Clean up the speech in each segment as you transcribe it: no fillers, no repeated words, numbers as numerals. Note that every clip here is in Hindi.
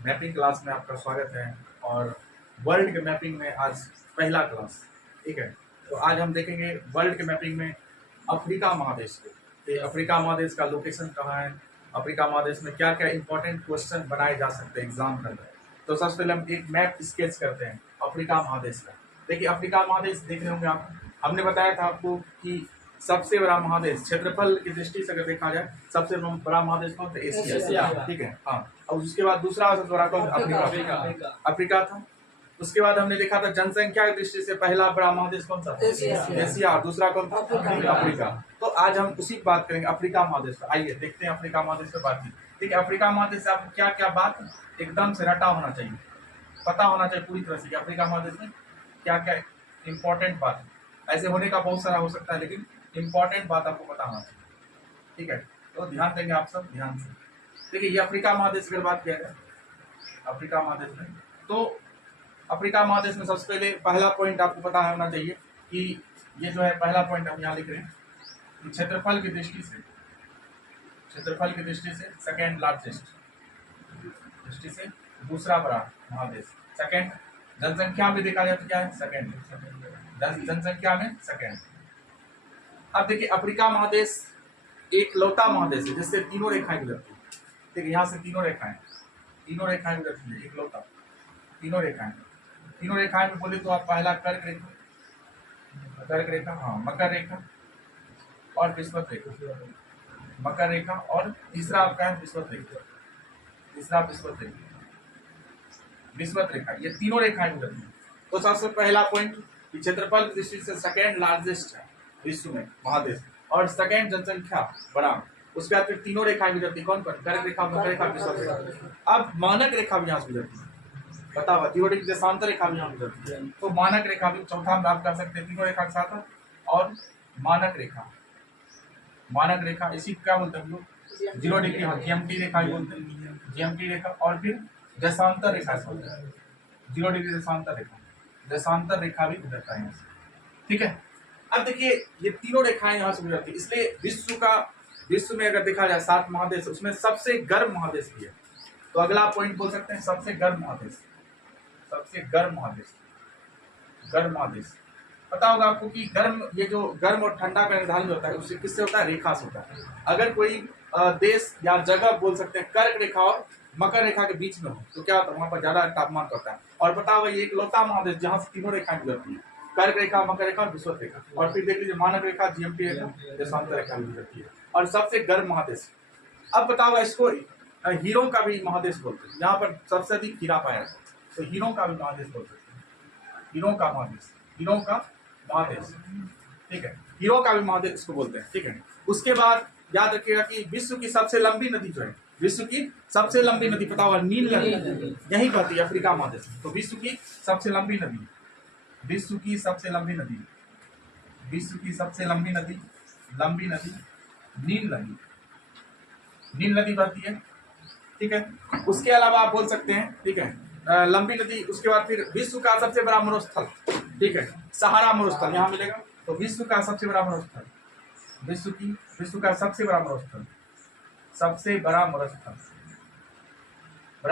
मैपिंग क्लास में आपका स्वागत है। और वर्ल्ड के मैपिंग में आज पहला क्लास, ठीक है। तो आज हम देखेंगे वर्ल्ड के मैपिंग में अफ्रीका महादेश को। तो अफ्रीका महादेश का लोकेशन कहाँ है, अफ्रीका महादेश में क्या क्या इंपॉर्टेंट क्वेश्चन बनाए जा सकते हैं एग्जाम के अंदर। तो सबसे पहले हम एक मैप स्केच करते हैं अफ्रीका महादेश का। देखिए अफ्रीका महादेश देख रहे होंगे आप, हमने बताया था आपको कि सबसे बड़ा महादेश क्षेत्रफल की दृष्टि से अगर देखा जाए सबसे बड़ा महादेश कौन था? एशिया, ठीक है। हाँ, और उसके बाद दूसरा सबसे बड़ा कौन? अफ्रीका। अफ्रीका था। उसके बाद हमने देखा था जनसंख्या की दृष्टि से पहला बड़ा महादेश कौन सा? एशिया। दूसरा कौन? अफ्रीका। तो आज हम उसी की बात करेंगे अफ्रीका महादेश पर। आइए देखते हैं अफ्रीका महादेश पर बात की। ठीक है, अफ्रीका महादेश से आपको क्या क्या बात एकदम से रटा होना चाहिए, पता होना चाहिए पूरी तरह से कि अफ्रीका महादेश में क्या क्या इंपॉर्टेंट बात है। ऐसे होने का बहुत सारा हो सकता है, लेकिन इंपॉर्टेंट बात आपको पता होना चाहिए, ठीक है। तो ध्यान देंगे आप सब, ध्यान से देखिए। ये अफ्रीका महादेश की बात किया जाए अफ्रीका महादेश में, तो अफ्रीका महादेश में सबसे पहले पहला पॉइंट आपको पता होना चाहिए कि ये जो है पहला पॉइंट हम यहाँ लिख रहे हैं कि क्षेत्रफल की दृष्टि से सेकेंड लार्जेस्ट, दृष्टि से दूसरा बड़ा महादेश। सेकेंड जनसंख्या में देखा जाए तो क्या है? सेकेंड, जनसंख्या में सेकेंड। अब देखिए अफ्रीका महादेश एक लौता महादेश है जिससे तीनों रेखाएं गुजरती है। देखिए यहाँ से तीनों रेखाएं गुजरती है, एक लौता तीनों रेखाएं में बोले तो आप पहला कर्क रेखा, हाँ मकर रेखा और विषुवत रेखा, मकर रेखा, और तीसरा आपका है विषुवत रेखा, ये तीनों रेखाएं गुजरती है। तो सबसे पहला पॉइंट क्षेत्रफल की दृष्टि से सेकेंड लार्जेस्ट है विश्व में महादेश, और सेकेंड जनसंख्या बड़ा। उसके बाद फिर तीनों रेखाएं गुजरती, कौन कौन? कर्क रेखा, मकर रेखा, विषुवत रेखा। अब मानक रेखा भी यहाँ से गुजरती है, पता हुआ थियोरेटिक देशांतर रेखा भी यहाँ गुजरती है। तो मानक रेखा भी चौथा हम आप कर सकते हैं, तीनों रेखा के साथ। और मानक रेखा इसी क्या बोलते हैं हम लोग? 0 डिग्री, हाँ जीएमटी रेखा भी बोलते हैं, जीएमटी रेखा। और फिर देशांतर रेखा, 0 डिग्री देशांतर रेखा भी गुजरता है यहाँ से, ठीक है। अब देखिए ये तीनों रेखाएं यहाँ से गुजरती है, इसलिए विश्व में अगर देखा जाए 7 महादेश, उसमें सबसे गर्म महादेश भी है। तो अगला पॉइंट बोल सकते हैं सबसे गर्म महादेश। पता होगा आपको कि गर्म, ये जो गर्म और ठंडा का निर्धारण होता है उससे किससे होता है? रेखा से होता है। अगर कोई देश या जगह बोल सकते हैं कर्क रेखा और मकर रेखा के बीच में हो तो क्या होता है? वहां पर ज्यादा तापमान पड़ता है। और पता होगा ये एक लौता महादेश जहाँ से तीनों रेखाएं गुजरती है, कर्क रेखा, मकर रेखा और विषुवत रेखा। और फिर देख लीजिए मानक रेखा, जीएमटी रेखा, देशांतर रेखा भी गुजरती है, और सबसे गर्म महादेश। अब बताओ इसको हीरो का भी महादेश बोलते हैं, यहाँ पर सबसे अधिक हीरा पाया जाता है, तो हीरो का भी महादेश बोल सकते हैं, हीरो का महादेश, ठीक है। हीरो का भी महादेश इसको बोलते हैं, ठीक है। उसके बाद याद रखिएगा कि विश्व की सबसे लंबी नदी जो है, विश्व की सबसे लंबी नदी पता होगा, नील नदी, यही बहती है अफ्रीका महादेश। तो विश्व की सबसे लंबी नदी नील नदी बहती है, ठीक है। उसके अलावा आप बोल सकते हैं, ठीक है, लंबी नदी। उसके बाद फिर विश्व का सबसे बड़ा मरुस्थल, ठीक है, सहारा मरुस्थल यहाँ मिलेगा। तो विश्व का सबसे बड़ा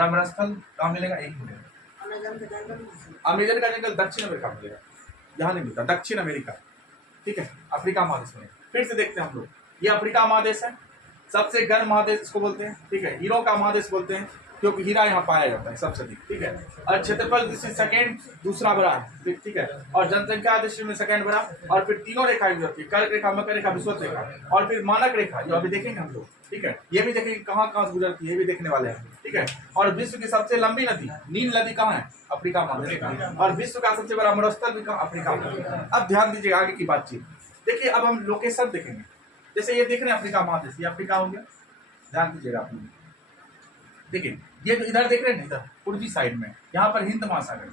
मरुस्थल कहाँ मिलेगा? एक मिलेगा, अमेजन का जंगल दक्षिण अमेरिका में मिलेगा, यहाँ नहीं मिलता, दक्षिण अमेरिका, ठीक है, अफ्रीका महादेश में। फिर से देखते हैं हम लोग, ये अफ्रीका महादेश है, सबसे गर्म महादेश इसको बोलते हैं, ठीक है। हीरो का महादेश बोलते हैं क्योंकि हीरा यहाँ पाया जाता है सबसे अधिक, ठीक है। और क्षेत्रफल दृष्टि सेकेंड दूसरा बड़ा है, ठीक है। और जनसंख्या दृष्टि में सेकेंड बड़ा। और फिर तीनों रेखाएं गुजरती है, कर्क रेखा, मकर रेखा, विषुवत रेखा। और फिर मानक रेखा जो अभी देखेंगे हम लोग, ठीक है, ये भी देखेंगे कहाँ कहाँ से गुजरती है, ये भी देखने वाले हैं, ठीक है। और विश्व की सबसे लंबी नदी नील नदी कहाँ है? अफ्रीका महादेश का। और विश्व का सबसे बड़ा मरुस्थल भी कहाँ? अफ्रीका में। अब ध्यान दीजिए आगे की बातचीत। देखिए अब हम लोकेशन देखेंगे, जैसे ये देख रहे हैं अफ्रीका महादेश, ये अफ्रीका हो गया, ध्यान दीजिएगा आप। देखिए ये जो इधर देख रहे हैं, इधर पूर्वी साइड में, यहाँ पर हिंद महासागर,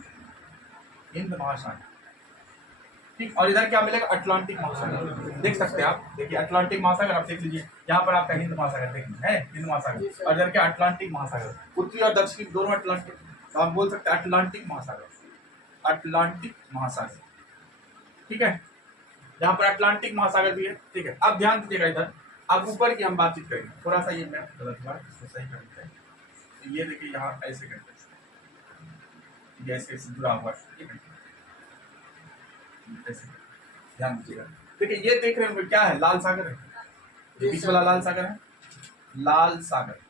ठीक। और इधर क्या मिलेगा? अटलांटिक महासागर, देख सकते हैं आप। देखिए अटलांटिक महासागर आप देख लीजिए, यहाँ पर आपका हिंद महासागर देखिए है, हिंद महासागर। और इधर क्या? अटलांटिक महासागर, उत्तरी और दक्षिणी दोनों अटलांटिक। तो हम बोल सकते हैं अटलांटिक महासागर, ठीक है। यहाँ पर अटलांटिक महासागर भी है, ठीक है। अब ध्यान दीजिएगा इधर, अब ऊपर की हम बातचीत करेंगे। थोड़ा सा ये मैं गलत बात, इसको सही कर देते हैं, तो ये देखिए यहाँ ऐसे करते हैं, ये ऐसे जुड़ा हुआ है, ठीक है, ऐसे ध्यान दीजिएगा। देखिए ये देख रहे हैं क्या है, लाल सागर है, बीच वाला लाल सागर है, लाल सागर,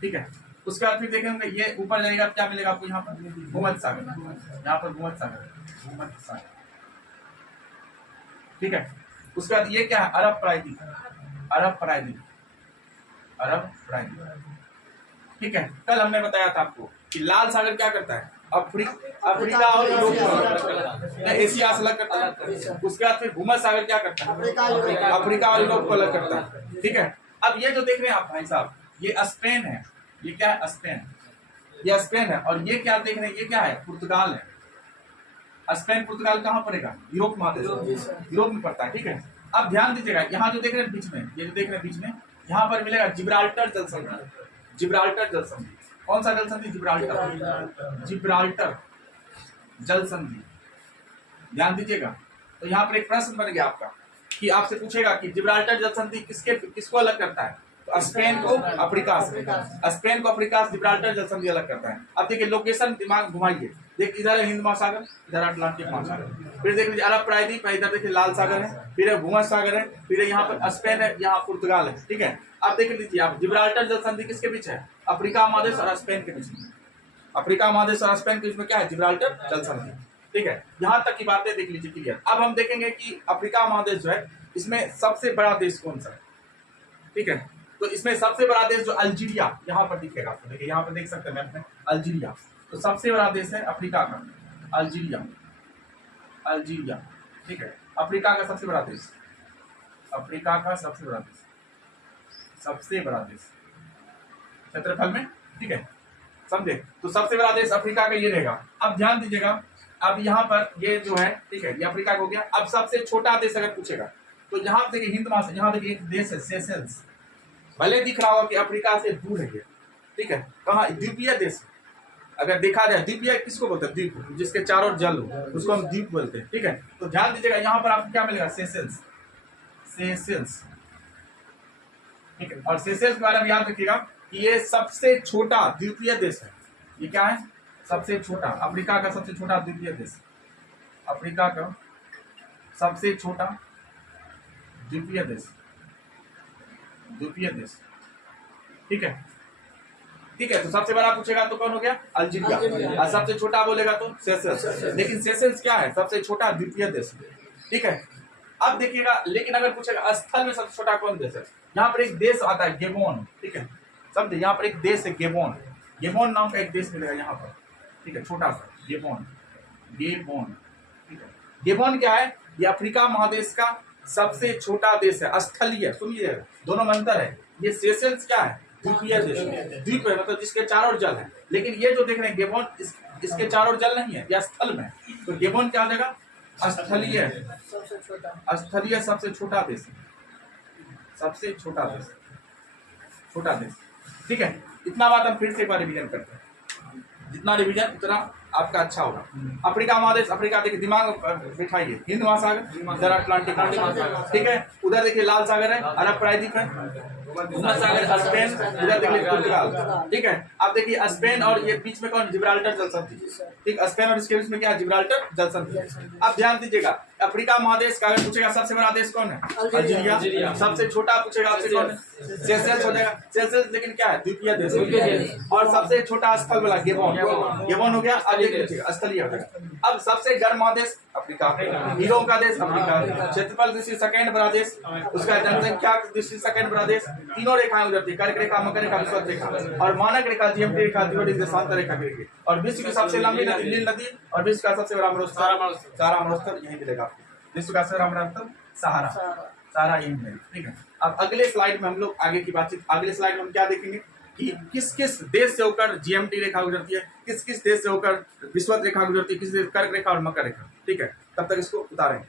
ठीक है। उसके बाद फिर देखेंगे ये ऊपर जाएगा, क्या मिलेगा आपको यहाँ पर, भूमध्य सागर, यहाँ पर भूमध्य सागर, भूमध्य सागर, ठीक है। उसके बाद ये क्या है, अरब प्रायद्वीप, अरब प्रायद्वीप, अरब प्रायद्वीप, ठीक है। कल हमने बताया था आपको कि लाल सागर क्या करता है, अफ्रीका और यूरोप को अलग करता है, एशिया से अलग करता है। उसके बाद फिर भूमध्य सागर क्या करता है, अफ्रीका और यूरोप को अलग करता है, ठीक है। अब ये जो देख रहे हैं आप भाई साहब, ये स्पेन है, ये क्या है, स्पेन, ये स्पेन है। और ये क्या देख रहे हैं, ये क्या है, पुर्तगाल है। स्पेन पुर्तगाल कहाँ पड़ेगा, यूरोप महादेश, यूरोप में पड़ता है, ठीक है। अब ध्यान दीजिएगा, यहाँ जो देख रहे हैं बीच में, ये जो देख रहे हैं बीच में, यहाँ पर मिलेगा जिब्राल्टर जल संधि, जिब्राल्टर जल संधि। कौन सा जल संधि, जिब्राल्टर, जिब्राल्टर जल संधि, ध्यान दीजिएगा। तो यहाँ पर एक प्रश्न बन गया आपका कि आपसे पूछेगा कि जिब्राल्टर जल संधि किसको अलग करता है, तो स्पेन को अफ्रीका से, स्पेन को अफ्रीका से जिब्राल्टर जल संधि अलग करता है। अब देखिए लोकेशन, दिमाग घुमाइए, देख इधर है हिंद महासागर, इधर अटलांटिक महासागर, फिर देख लीजिए अरब प्रायद्वीप है, इधर देखिए लाल सागर है, फिर भूमध्य सागर है, फिर यहाँ पर स्पेन है, यहाँ पुर्तगाल है, ठीक है। अब देख लीजिए आप, जिब्राल्टर जल संधि किसके बीच है, अफ्रीका महादेश और स्पेन के बीच में, अफ्रीका महादेश और स्पेन के बीच में क्या है, जिब्राल्टर जल संधि, ठीक है। यहाँ तक की बातें देख लीजिए क्लियर। अब हम देखेंगे कि अफ्रीका महादेश जो है, इसमें सबसे बड़ा देश कौन सा है, ठीक है। तो इसमें सबसे बड़ा देश जो अल्जीरिया, यहाँ पर दिखेगा आपको, देखिए यहाँ पर देख सकते हैं मैप में, अल्जीरिया, तो सबसे बड़ा देश है अफ्रीका का, अल्जीरिया, अल्जीरिया, ठीक है। अफ्रीका का सबसे बड़ा देश, अफ्रीका का सबसे बड़ा देश, सबसे बड़ा देश क्षेत्रफल में, ठीक है, समझे। तो सबसे बड़ा देश अफ्रीका का ये रहेगा। अब ध्यान दीजिएगा, अब यहाँ पर ये जो है, ठीक है, ये अफ्रीका हो गया। अब सबसे छोटा देश अगर पूछेगा तो यहाँ देखिए हिंद महासागर, यहाँ देखिए एक देश है सेशेल्स, भले दिख रहा होगा कि अफ्रीका से दूर है ये, ठीक है, कहाँ, द्वीपीय देश। अगर देखा जाए द्वीपीय किसको बोलते हैं, द्वीप जिसके चारों जल हो उसको हम द्वीप बोलते हैं, ठीक है। तो ध्यान दीजिएगा यहाँ पर आपको क्या मिलेगा, सेशेल्स, सेशेल्स, ठीक है। और सेशेल्स के बारे में याद रखिएगा कि ये सबसे छोटा द्वीपीय देश है। ये क्या है, सबसे छोटा, अफ्रीका का सबसे छोटा द्वीपीय देश, अफ्रीका का सबसे छोटा द्वीपीय देश, द्वीपीय देश, ठीक है, ठीक है। तो सबसे बड़ा पूछेगा तो कौन हो गया, अल्जीरिया, और सबसे छोटा बोलेगा तो सेशेल्स। लेकिन सेशेल्स क्या है, सबसे छोटा द्वीपीय देश, ठीक है। अब देखिएगा, लेकिन अगर पूछेगा स्थल में सबसे छोटा कौन देश है, यहाँ पर एक देश आता है गेबोन, ठीक है, समझे, यहाँ पर एक देश है गेबोन, गेबोन नाम का एक देश मिलेगा यहाँ पर, ठीक है, छोटा सा गेबोन, गेबोन, ठीक है। गेबोन क्या है, ये अफ्रीका महादेश का सबसे छोटा देश है, स्थलीय, सुनिए दोनों में अंतर है। ये सेशेल्स क्या है, द्वीपीय देश, द्वीप है, मतलब जिसके चारों जल है। लेकिन ये जो देख रहे हैं गेबोन, इसके चारों जल नहीं है, या स्थल में, तो गेबोन क्या हो जाएगा, स्थलीय, स्थलीय सबसे छोटा देश, सबसे छोटा देश, छोटा देश, ठीक है। इतना बात हम फिर से एक बार रिवीजन करते हैं, जितना रिवीजन उतना आपका अच्छा होगा। अफ्रीका महादेश, अफ्रीका देखिए दिमाग बिठाइए, हिंद महासागर, इधर अटलांटिक महासागर, ठीक है, उधर देखिए लाल सागर है, अरब प्रायद्वीप है, भूमध्य सागर, स्पेन, इधर देखिए पुर्तगाल, ठीक है। अब देखिए स्पेन और ये बीच में कौन, जिब्राल्टर जल संधि, ठीक, स्पेन और इसके बीच में क्या है, जिब्राल्टर जल संधि। अब ध्यान दीजिएगा, अफ्रीका महादेश का अगर पूछेगा सबसे बड़ा देश कौन है, अल्जीरिया, सबसे छोटा पूछेगा आपसे कौन है, सेशेल्स हो जाएगा, सेशेल्स लेकिन क्या है, द्वीपीय देश, और सबसे छोटा स्थल वाला गेबोन, गेबोन हो गया। अब देख लीजिएगा स्थलीय हो गया। अब सबसे गर्म महादेश अफ्रीका, हीरो का देश अफ्रीका, क्षेत्रफल दृष्टि सेकंड बड़ा देश, उसका जनसंख्या दृष्टि सेकंड बड़ा देश, तीनों रेखाएं गुजरती, कर्क रेखा, मकर रेखा, विषुवत रेखा, और मानक रेखा, जीएमटी रेखा, द्वितीय देशांतर रेखा गिरेगी। और विश्व की सबसे लंबी नदी नील नदी, और विश्व का सबसे बड़ा मरुस्थल, सारा मरुस्थल यही मिलेगा आपको, विश्व का सबसे बड़ा मरुस्थल सहारा, सारा यही मिलेगा, ठीक है। अब अगले स्लाइड में हम लोग आगे की बातचीत, अगले स्लाइड में हम क्या देखेंगे कि किस किस देश से होकर जीएमटी रेखा गुजरती है, किस किस देश से होकर विषुवत रेखा गुजरती है, किस देश कर्क रेखा और मकर रेखा, ठीक है। तब तक इसको उतारें।